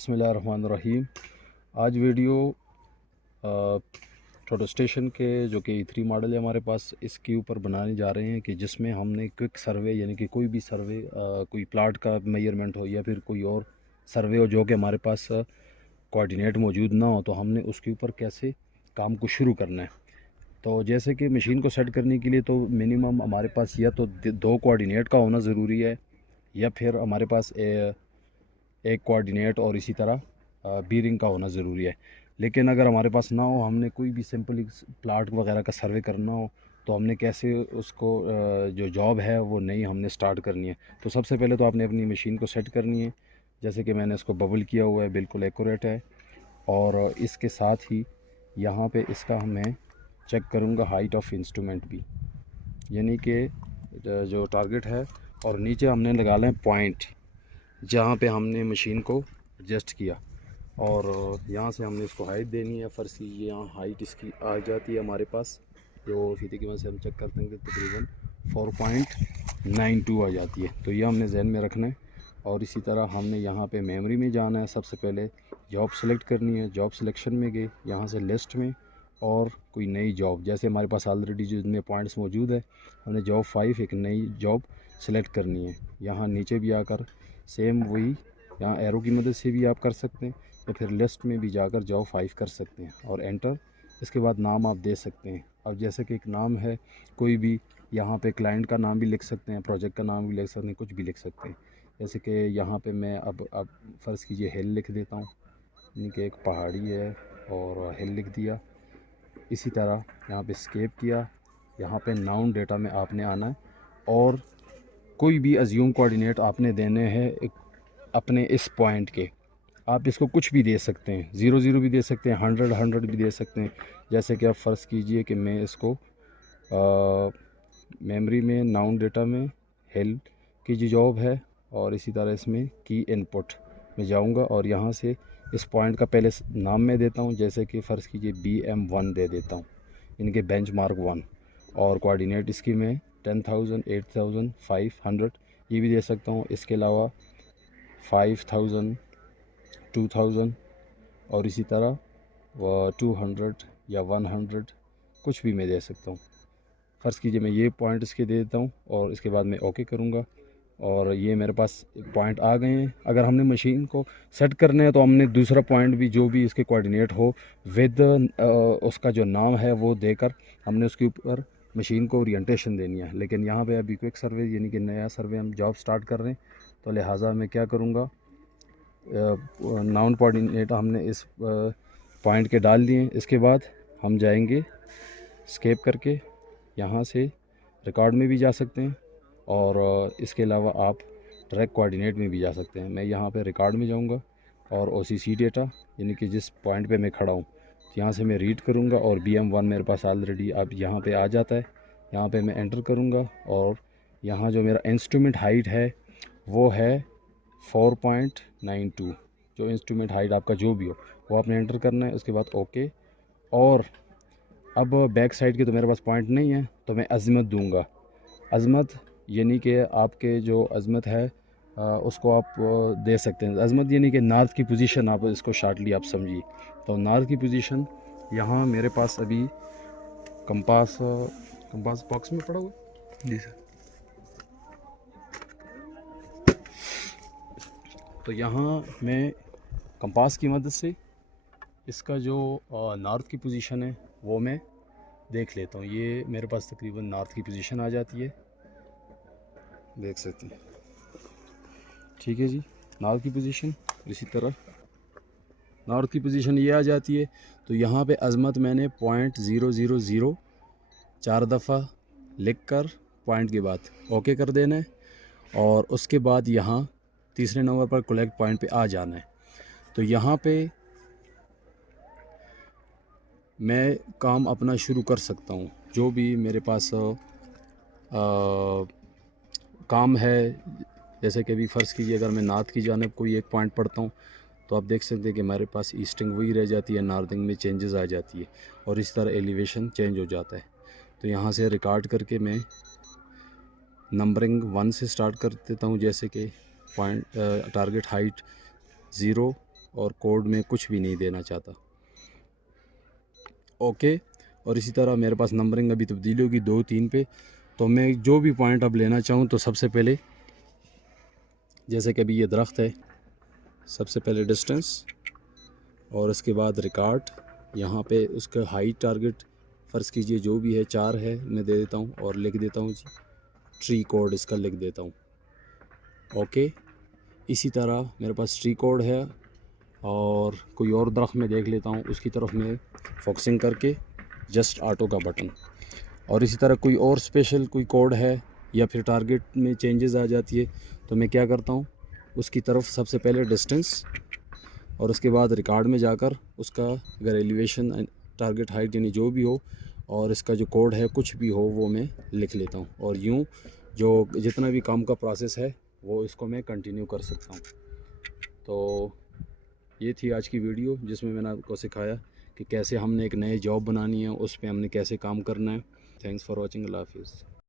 बिस्मिल्लाहिर्रहमानिर्रहीम। आज वीडियो टोटो स्टेशन के जो कि E3 मॉडल है हमारे पास, इसके ऊपर बनाने जा रहे हैं कि जिसमें हमने क्विक सर्वे यानी कि कोई भी सर्वे, कोई प्लाट का मेजरमेंट हो या फिर कोई और सर्वे हो जो कि हमारे पास कोऑर्डिनेट मौजूद ना हो, तो हमने उसके ऊपर कैसे काम को शुरू करना है। तो जैसे कि मशीन को सेट करने के लिए तो मिनिमम हमारे पास या तो 2 कोऑर्डिनेट का होना ज़रूरी है, या फिर हमारे पास एक कोऑर्डिनेट और इसी तरह बीरिंग का होना ज़रूरी है। लेकिन अगर हमारे पास ना हो, हमने कोई भी सिंपली प्लाट वगैरह का सर्वे करना हो, तो हमने कैसे उसको जो जॉब है वो नई हमने स्टार्ट करनी है। तो सबसे पहले तो आपने अपनी मशीन को सेट करनी है। जैसे कि मैंने इसको बबल किया हुआ है, बिल्कुल एक्यूरेट है। और इसके साथ ही यहाँ पे इसका मैं चेक करूँगा हाइट ऑफ इंस्ट्रूमेंट भी, यानी कि जो टारगेट है। और नीचे हमने लगा लें पॉइंट जहाँ पे हमने मशीन को एडजस्ट किया, और यहाँ से हमने इसको हाइट देनी है। फर्स्ट कीजिए, यहाँ हाइट इसकी आ जाती है हमारे पास, जो फीते की वजह से हम चेक करते हैं कि तकरीबन 4.92 आ जाती है। तो ये हमने जहन में रखना है। और इसी तरह हमने यहाँ पे मेमोरी में जाना है। सबसे पहले जॉब सेलेक्ट करनी है। जॉब सिलेक्शन में गए, यहाँ से लिस्ट में, और कोई नई जॉब, जैसे हमारे पास ऑलरेडी जितने पॉइंट्स मौजूद है, हमने जॉब 5 एक नई जॉब सेलेक्ट करनी है। यहाँ नीचे भी आकर सेम वही, यहाँ एरो की मदद से भी आप कर सकते हैं, या फिर लिस्ट में भी जाकर जॉब 5 कर सकते हैं और एंटर। इसके बाद नाम आप दे सकते हैं। अब जैसे कि एक नाम है कोई भी, यहाँ पे क्लाइंट का नाम भी लिख सकते हैं, प्रोजेक्ट का नाम भी लिख सकते हैं, कुछ भी लिख सकते हैं। जैसे कि यहाँ पे मैं अब फ़र्ज़ कीजिए हिल लिख देता हूँ, यानी कि एक पहाड़ी है, और हिल लिख दिया। इसी तरह यहाँ पे स्केप किया। यहाँ पे नाउन डेटा में आपने आना है, और कोई भी अज्यूम कोऑर्डिनेट आपने देने हैं एक अपने इस पॉइंट के। आप इसको कुछ भी दे सकते हैं, 0 0 भी दे सकते हैं, 100 भी दे सकते हैं। जैसे कि आप फ़र्ज़ कीजिए कि मैं इसको मेमोरी में नाउन डेटा में हिल की जो जॉब है, और इसी तरह इसमें की इनपुट में जाऊंगा, और यहाँ से इस पॉइंट का पहले नाम मैं देता हूँ। जैसे कि फ़र्ज़ कीजिए BM1 दे देता हूँ, इनके बेंचमार्क 1। और कोऑर्डिनेट इसकी मैं 10,000, 8,000, 500 ये भी दे सकता हूँ। इसके अलावा 5,000, 2,000, और इसी तरह 200 या 100 कुछ भी मैं दे सकता हूँ। फ़र्ज़ कीजिए मैं ये पॉइंट इसके दे देता हूँ, और इसके बाद मैं ओके करूँगा, और ये मेरे पास पॉइंट आ गए हैं। अगर हमने मशीन को सेट करना है तो हमने दूसरा पॉइंट भी जो भी इसके कोऑर्डिनेट हो विद उसका जो नाम है वो देकर हमने उसके ऊपर मशीन को ओरिएंटेशन देनी है। लेकिन यहाँ पे अभी क्विक सर्वे यानी कि नया सर्वे हम जॉब स्टार्ट कर रहे हैं, तो लिहाजा मैं क्या करूँगा, नाउन कोऑर्डिनेट हमने इस पॉइंट के डाल दिए। इसके बाद हम जाएंगे स्केप करके, यहाँ से रिकॉर्ड में भी जा सकते हैं, और इसके अलावा आप ट्रैक कोऑर्डिनेट में भी जा सकते हैं। मैं यहाँ पे रिकॉर्ड में जाऊँगा, और OCC डेटा यानी कि जिस पॉइंट पे मैं खड़ा हूँ, यहाँ से मैं रीड करूँगा, और BM1 मेरे पास ऑलरेडी अब यहाँ पे आ जाता है। यहाँ पे मैं एंटर करूँगा, और यहाँ जो मेरा इंस्ट्रूमेंट हाइट है वो है 4.92। जो इंस्ट्रूमेंट हाइट आपका जो भी हो वो आपने एंटर करना है। उसके बाद ओके। और अब बैक साइड के तो मेरे पास पॉइंट नहीं है, तो मैं अज़मत दूंगा। अज़मत यानी कि आपके जो अज़मत है उसको आप दे सकते हैं। अज़मत यानी कि नॉर्थ की पोजीशन, आप इसको शार्टली आप समझिए। तो नॉर्थ की पोजीशन यहाँ मेरे पास अभी कंपास बॉक्स में पड़ा हुआ जी सर। तो यहाँ मैं कंपास की मदद से इसका जो नॉर्थ की पोजीशन है वो मैं देख लेता हूँ। ये मेरे पास तकरीबन नॉर्थ की पोजीशन आ जाती है, देख सकते हैं। ठीक है जी, नॉर्थ की पोजीशन। इसी तरह नॉर्थ की पोजीशन ये आ जाती है। तो यहाँ पे अज़मत मैंने 0.000 4 दफ़ा लिख कर पॉइंट के बाद ओके कर देना है, और उसके बाद यहाँ तीसरे नंबर पर कलेक्ट पॉइंट पे आ जाना है। तो यहाँ पे मैं काम अपना शुरू कर सकता हूँ। जो भी मेरे पास काम है, जैसे कि अभी फ़र्ज़ कीजिए अगर मैं नॉर्थ की जानिब कोई एक पॉइंट पढ़ता हूँ, तो आप देख सकते हैं कि हमारे पास ईस्टिंग वही रह जाती है, नॉर्थिंग में चेंजेस आ जाती है, और इस तरह एलिवेशन चेंज हो जाता है। तो यहाँ से रिकॉर्ड करके मैं नंबरिंग 1 से स्टार्ट कर देता हूँ। जैसे कि पॉइंट टारगेट हाइट 0, और कोड में कुछ भी नहीं देना चाहता। ओके, और इसी तरह मेरे पास नंबरिंग अभी तब्दीली होगी 2 3 पे। तो मैं जो भी पॉइंट अब लेना चाहूँ तो सबसे पहले जैसे कि अभी ये दरख्त है, सबसे पहले डिस्टेंस और उसके बाद रिकॉर्ड, यहाँ पे उसका हाइट टारगेट फ़र्ज़ कीजिए जो भी है 4 है, मैं दे देता हूँ और लिख देता हूँ जी ट्री कोड इसका लिख देता हूँ। ओके, इसी तरह मेरे पास ट्री कोड है और कोई और दरख्त में देख लेता हूँ, उसकी तरफ मैं फोकसिंग करके जस्ट ऑटो का बटन। और इसी तरह कोई और स्पेशल कोई कोड है या फिर टारगेट में चेंजेस आ जाती है तो मैं क्या करता हूँ, उसकी तरफ सबसे पहले डिस्टेंस और उसके बाद रिकॉर्ड में जाकर उसका अगर एलिवेशन टारगेट हाइट यानी जो भी हो और इसका जो कोड है कुछ भी हो वो मैं लिख लेता हूँ। और यूँ जो जितना भी काम का प्रोसेस है वो इसको मैं कंटिन्यू कर सकता हूँ। तो ये थी आज की वीडियो जिसमें मैंने आपको सिखाया कि कैसे हमने एक नए जॉब बनानी है, उस पर हमने कैसे काम करना है। Thanks for watching. अल्लाह हाफिज़।